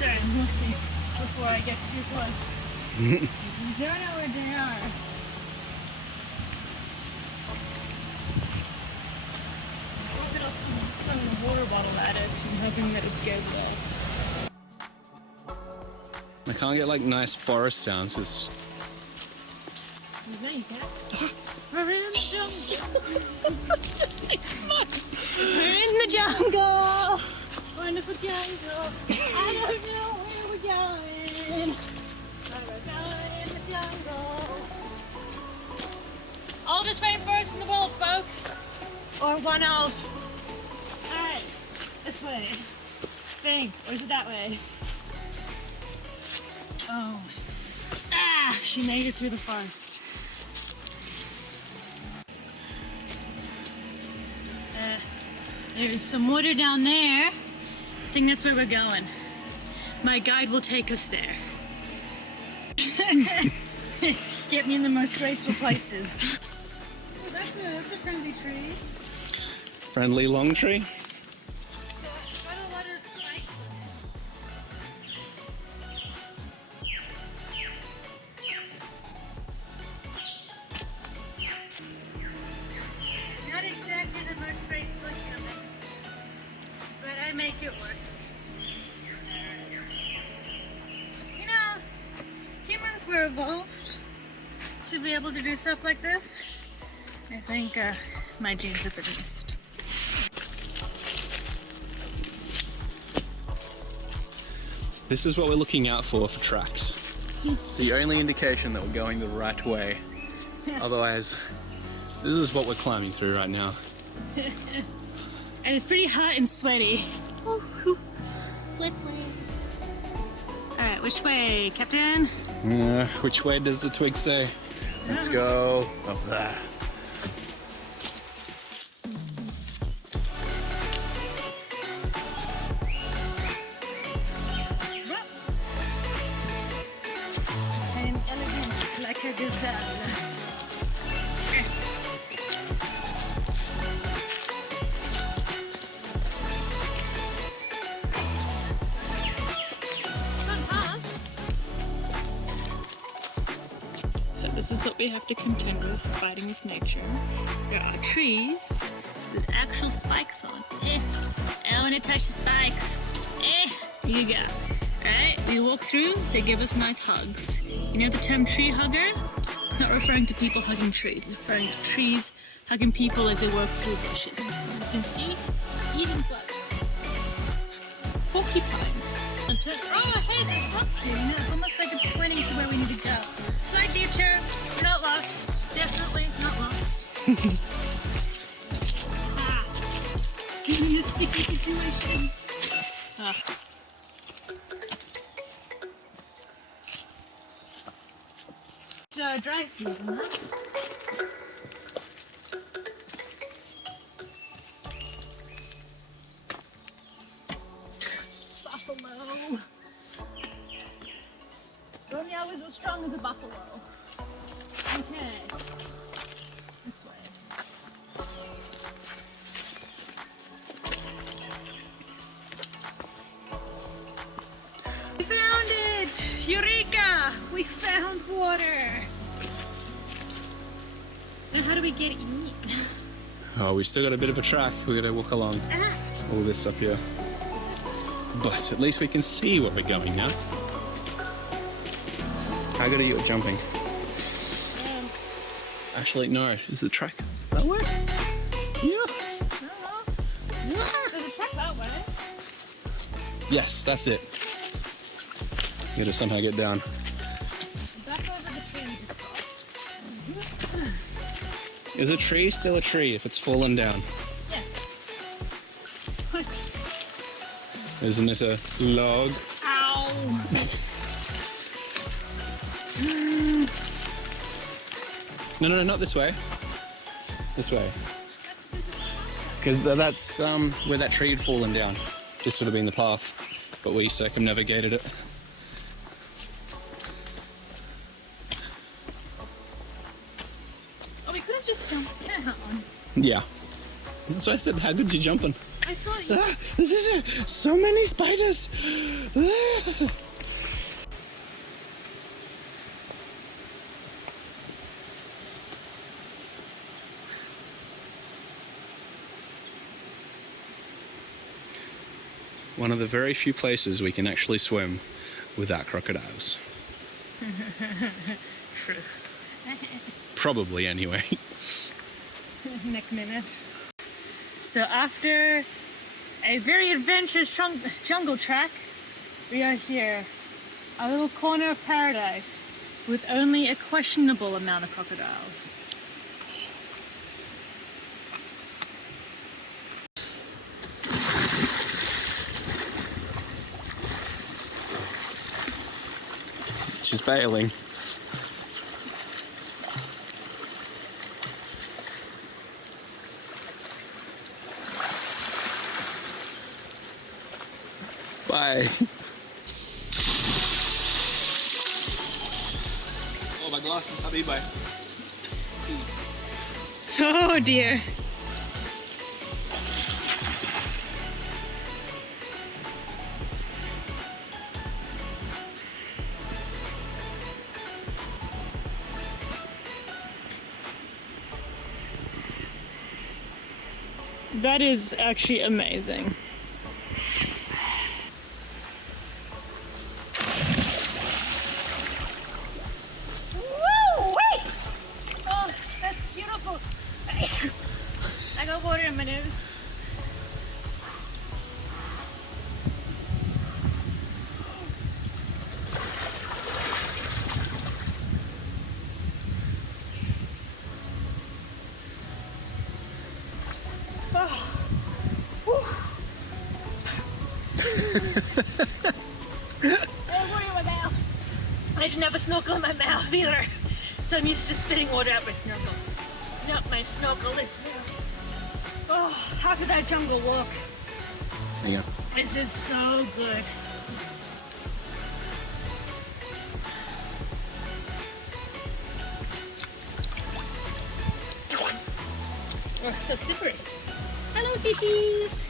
start looking before I get too close. You don't know where they are. Throwing a water bottle at it and hoping that it scares it off. I can't get like nice forest sounds. It's... There you go. We're in the jungle. We're in the jungle. Wonderful jungle. I don't know where we're going. But we're going in the jungle. Oldest rainforest in the world, folks. Or one of. Alright, this way. Think. Or is it that way? Oh. Ah! She made it through the forest. There's some water down there. I think that's where we're going. My guide will take us there. Get me in the most graceful places. Oh, that's a friendly tree. Friendly long tree? It's got a lot of spikes in it. Not exactly the most graceful human, but I make it work. You know, humans were evolved to be able to do stuff like this. I think my genes have been missed. This is what we're looking out for tracks. It's the only indication that we're going the right way. Otherwise, this is what we're climbing through right now. And it's pretty hot and sweaty. Sweaty. Alright, which way, Captain? Which way does the twig say? Let's go up there. I'm elegant like a gazelle. So this is what we have to contend with, fighting with nature. There are trees with actual spikes on. I want to touch the spikes. Here you go. Alright, we walk through, they give us nice hugs. You know the term tree hugger? It's not referring to people hugging trees, it's referring to trees hugging people as they walk through bushes. You can see, eating blood. Porcupine. Oh, hey, there's rocks here. You know, it's almost like it's pointing to where we need to go. Side future, we're not lost. Definitely not lost. In a sticky situation. It's dry season, huh? Buffalo. Romeo is as strong as a buffalo. Okay. This way. We found it! Eureka! We found water! Now how do we get in? Oh, we've still got a bit of a track. We're gonna walk along all this up here. But at least we can see where we're going now. How good are you at jumping? Actually, no. Is the track that way? Yeah. There's a track that way. Yes, that's it. Gotta somehow get down. Back over the tree we just crossed. Is a tree still a tree if it's fallen down? Yeah. What? Isn't it a log? Ow! No, not this way. This way. Because that's where that tree had fallen down. This would have been the path, but we circumnavigated it. Oh, we could have just jumped down. Yeah. That's why I said, how good you jumping? I I thought you... This is it. So many spiders. One of the very few places we can actually swim without crocodiles. True. Probably, anyway. Next minute. So after a very adventurous jungle trek, we are here. A little corner of paradise with only a questionable amount of crocodiles. She's bailing. Bye. Oh, my glasses. Happy bye. Oh dear. That is actually amazing. Woo! Wait! Oh, that's beautiful. I got water in my nose. I didn't have a snorkel in my mouth either, so I'm used to spitting water out my snorkel. Not my snorkel, it's now. Oh, after that jungle walk. Hang on. This is so good. Oh, it's so slippery. Hello, fishies!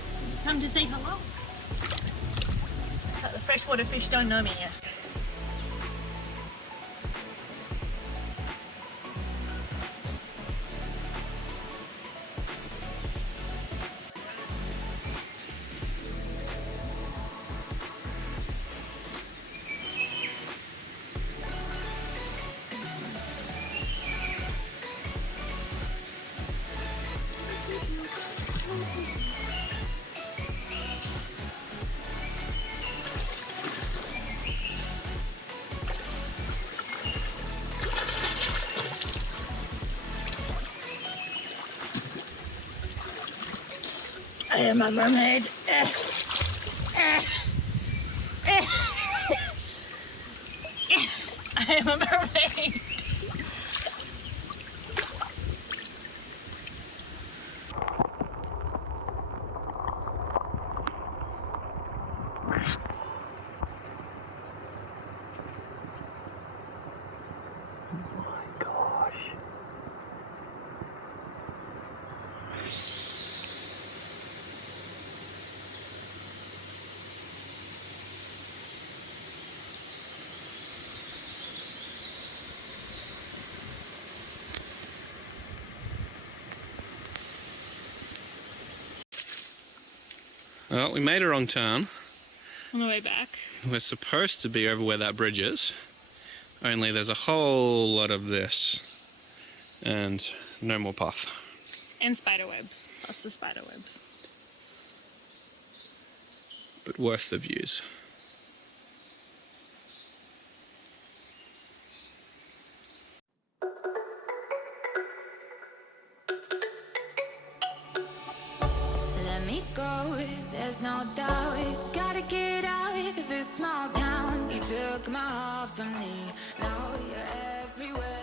Come to say hello. The freshwater fish don't know me yet. I am a mermaid. I am a mermaid. Well, we made a wrong turn. On the way back. We're supposed to be over where that bridge is. Only there's a whole lot of this. And no more path. And spider webs. Lots of spider webs. But worth the views. Let me go, there's no doubt. Gotta get out of this small town. You took my heart from me, now you're everywhere.